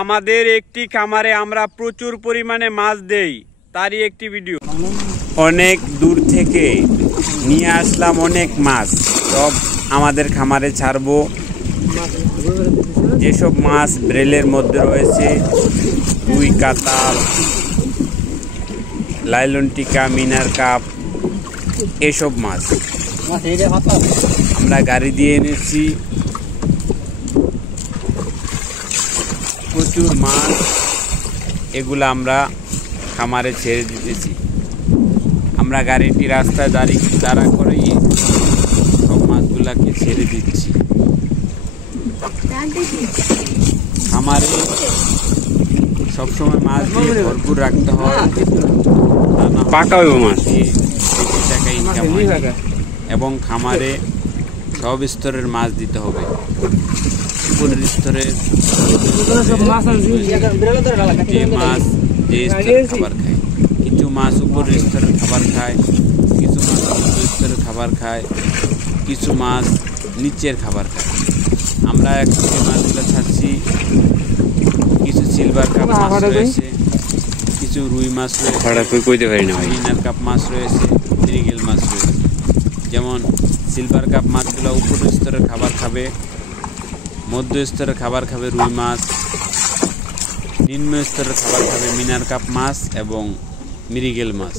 আমাদের একটি খামারে আমরা প্রচুর পরিমাণে মাছ দেই, তারই একটি ভিডিও। অনেক দূর থেকে নিয়ে আসলাম অনেক মাছ, সব আমাদের খামারে ছাড়বো। যেসব মাছ ব্রেলের মধ্যে রয়েছে রুই, কাতাল, লাইলন টিকা, মিনার কাপ, এসব মাছ আমরা গাড়ি দিয়ে এনেছি। প্রচুর মাছ, এগুলো আমরা খামারে ছেড়ে দিতেছি। আমরা গাড়িটি রাস্তায় দাঁড়া করেই সব মাছগুলাকে ছেড়ে দিচ্ছি। খামারে সবসময় মাছ দিয়ে ভরপুর রাখতে হয়, মাছ দিয়ে বেশি টাকা ইনকাম হয়। এবং খামারে সব স্তরের মাছ দিতে হবে। উপরের স্তরের যে মাছ যে স্তরের খাবার খায়, কিছু মাছ উপরের স্তরের খাবার খায়, কিছু মাছ নিচের স্তরের খাবার খায়, কিছু মাছ নিচের খাবার খায়। আমরা এখন যে মাছগুলো ছাড়ছি, কিছু সিলভার কাপ মাছ রয়েছে, কিছু রুই মাছ রয়েছে, মিনার কাপ মাছ রয়েছে, মৃগেল মাছ রয়েছে। যেমন সিলভার কাপ মাছগুলো উপরের স্তরের খাবার খাবে, মধ্য স্তরের খাবার খাবে রুই মাছ, নিম্ন স্তরের খাবার খাবে মিনার কাপ মাছ এবং মৃগেল মাছ।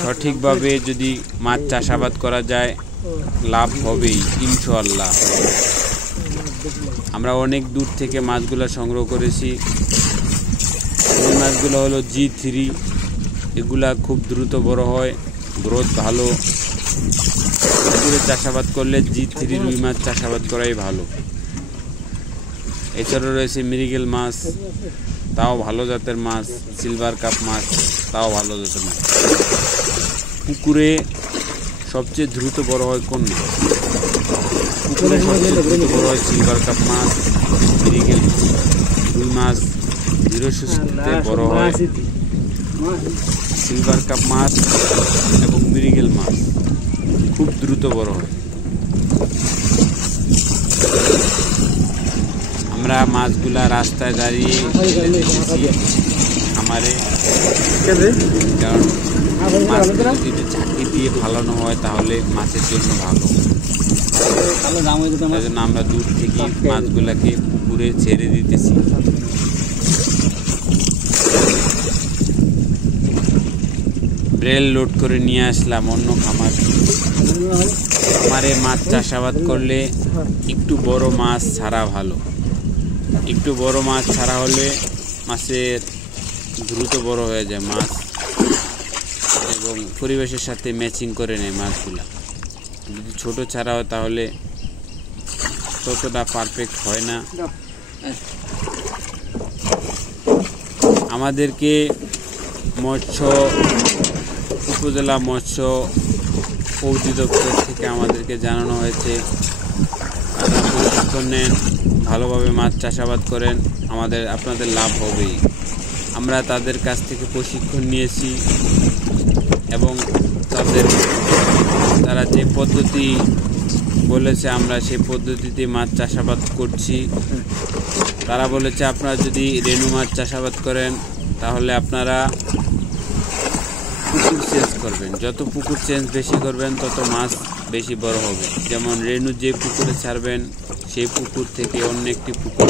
সঠিকভাবে যদি মাছ চাষাবাদ করা যায়, লাভ হবেই ইনশাআল্লাহ। আমরা অনেক দূর থেকে মাছগুলো সংগ্রহ করেছি। এই মাছগুলো হলো G3, এগুলা খুব দ্রুত বড় হয়, গ্রোথ ভালো। পুকুরে চাষাবাদ করলে G3 রুই মাছ চাষাবাদ করাই ভালো। এছাড়াও রয়েছে মৃগেল মাছ, তাও ভালো জাতের মাছ, সিলভার কাপ মাছ, তাও ভালো জাতের মাছ। পুকুরে সবচেয়ে দ্রুত বড় হয় কোন মাছ? পুকুরে সবচেয়ে দ্রুত বড় হয় সিলভার কাপ মাছ, মৃগেল মাছ। রুই মাছ ধীরে সুস্থে বড় হয়, সিলভার কাপ মাছ এবং মৃগেল মাছ খুব দ্রুত বড় হয়। আমরা মাছগুলা রাস্তায় দাঁড়িয়ে খামারে, কারণ মাছগুলো যদি ঝাঁকি দিয়ে ফালানো হয় তাহলে মাছের জন্য ভালো। তাই জন্য আমরা দূর থেকে মাছগুলাকে পুকুরে ছেড়ে দিতেছি। ব্রেল লোড করে নিয়ে আসলাম অন্য খামারে। মাছ চাষাবাদ করলে একটু বড় মাছ ছাড়া ভালো। একটু বড় মাছ ছাড়া হলে মাছের দ্রুত বড় হয়ে যায় মাছ এবং পরিবেশের সাথে ম্যাচিং করে নেয় মাছগুলা। যদি ছোট ছাড়া হয় তাহলে ততটা পারফেক্ট হয় না। আমাদেরকে উপজেলা মৎস্য অধিদপ্তর থেকে আমাদেরকে জানানো হয়েছে, আপনারা প্রশিক্ষণ নেন, ভালোভাবে মাছ চাষাবাদ করেন, আপনাদের লাভ হবেই। আমরা তাদের কাছ থেকে প্রশিক্ষণ নিয়েছি এবং তারা যে পদ্ধতি বলেছে আমরা সেই পদ্ধতিতে মাছ চাষাবাদ করছি। তারা বলেছে আপনারা যদি রেনু মাছ চাষাবাদ করেন তাহলে আপনারা পুকুর চেঞ্জ করবেন। যত পুকুর চেঞ্জ বেশি করবেন তত মাছ বেশি বড় হবে। যেমন রেনু যে পুকুরে ছাড়বেন সেই পুকুর থেকে অন্য একটি পুকুর